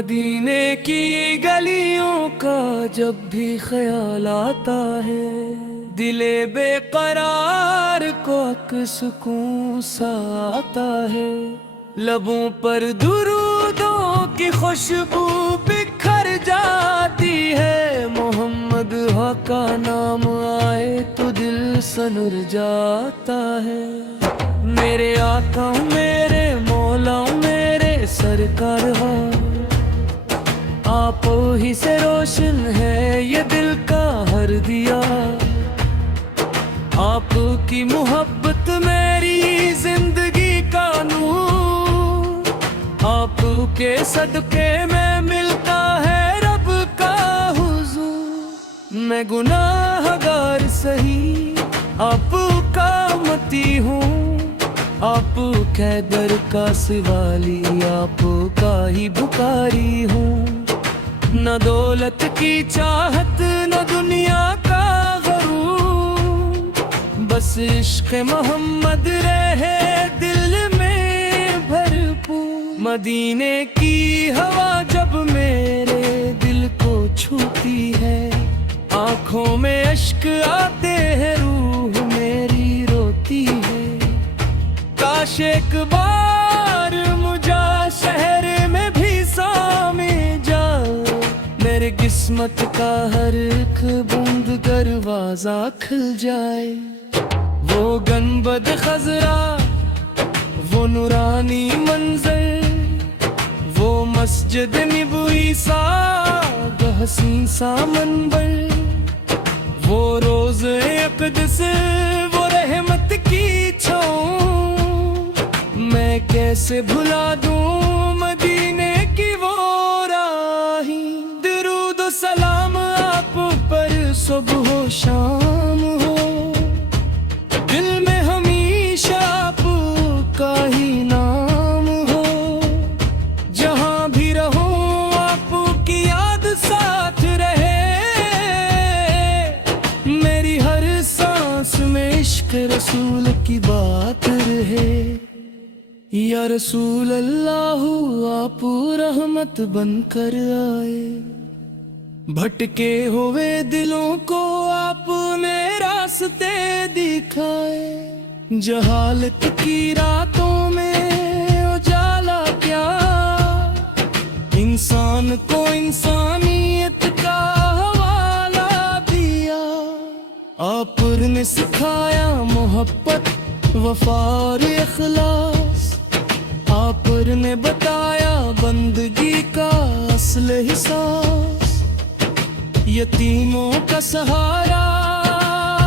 مدینے کی گلیوں کا جب بھی خیال آتا ہے، دل بے قرار کو سکون سا آتا ہے۔ لبوں پر درودوں کی خوشبو بکھر جاتی ہے، محمد کا نام آئے تو دل سنر جاتا ہے۔ میرے آقا میرے مولا میرے سرکار ہو، آپ ہی سے روشن ہے یہ دل کا ہر دیا، آپ کی محبت میری زندگی کا نور، آپ کے صدقے میں ملتا ہے رب کا حضور۔ میں گناہ گار سہی آپ کا امتی ہوں، آپ کے در کا سوالی آپ کا ہی بھکاری ہوں۔ نہ دولت کی چاہت نہ دنیا کا غرور، بس عشق محمد رہے دل میں بھرپور۔ مدینے کی ہوا جب میرے دل کو چھوتی ہے، آنکھوں میں اشک آتے ہیں روح میری روتی ہے۔ کاش ایک بار مجھے شہر میں بھی سامنے جاؤ، میرے قسمت کا ہر ایک بند دروازہ کھل جائے۔ وہ گنبد خضرا وہ نورانی منظر، وہ مسجد نبوی سا حسین سا منبر، وہ روزے اقدس وہ رحمت کی چھاؤں، میں کیسے بھلا دوں مدینے کی وہ راہیں۔ درود و سلام آپ پر صبح و شام ہو، دل میں ہمیشہ آپ کا ہی نام ہو، جہاں بھی رہوں آپ کی یاد ساتھ رہے، میری ہر سانس میں عشق رسول کی بات رہے۔ یا رسول اللہ آپ رحمت بن کر آئے، بھٹکے ہوئے دلوں کو آپ نے راستے دکھائے، جہالت کی راتوں میں اجالا کیا، انسان کو انسانیت کا حوالہ دیا۔ آپ نے سکھایا محبت وفا اور اخلاص، آپ نے بتایا بندگی کا اصل احساس، یتیموں کا سہارا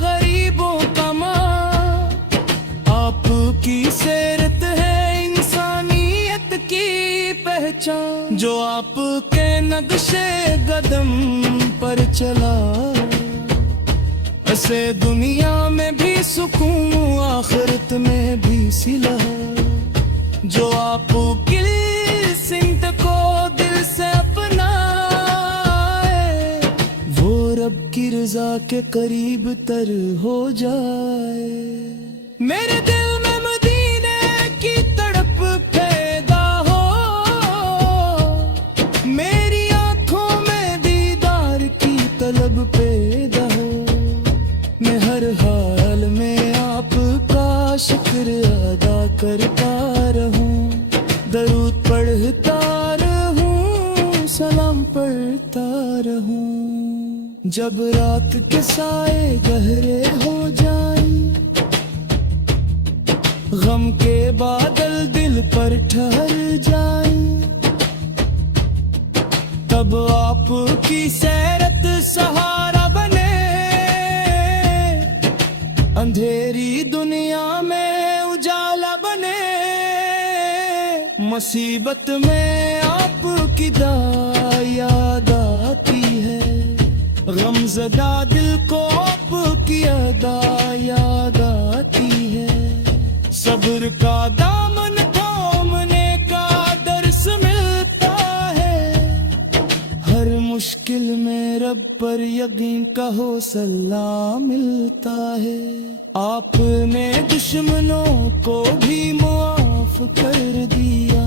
غریبوں کا ماں، آپ کی سیرت ہے انسانیت کی پہچان۔ جو آپ کے نقشے قدم پر چلا، اسے دنیا میں بھی سکون آخرت میں بھی صلہ، جو آپ کی سمت کو دل سے اپنائے، وہ رب کی رضا کے قریب تر ہو جائے۔ میرے دل میں مدینے کی تڑپ پیدا ہو، میری آنکھوں میں دیدار کی طلب پیدا ہو، میں ہر حال میں آپ کا شکر ادا کرتا رہوں، درود پڑھتا رہوں، سلام پڑھتا رہوں۔ جب رات کے سائے گہرے ہو جائیں، غم کے بادل دل پر ٹھہر جائیں، تب آپ کی سیرت سہارا بنے، اندھیری دنیا میں اجالا بنے، مصیبت میں آپ کی دعا یاد آتی ہے، غم زدہ دل کو آپ کی ادا یاد آتی ہے، صبر کا دامن تھامنے کا درس ملتا ہے، ہر مشکل میں رب پر یقین کا حوصلہ ملتا ہے۔ آپ نے دشمنوں کو بھی معاف کر دیا،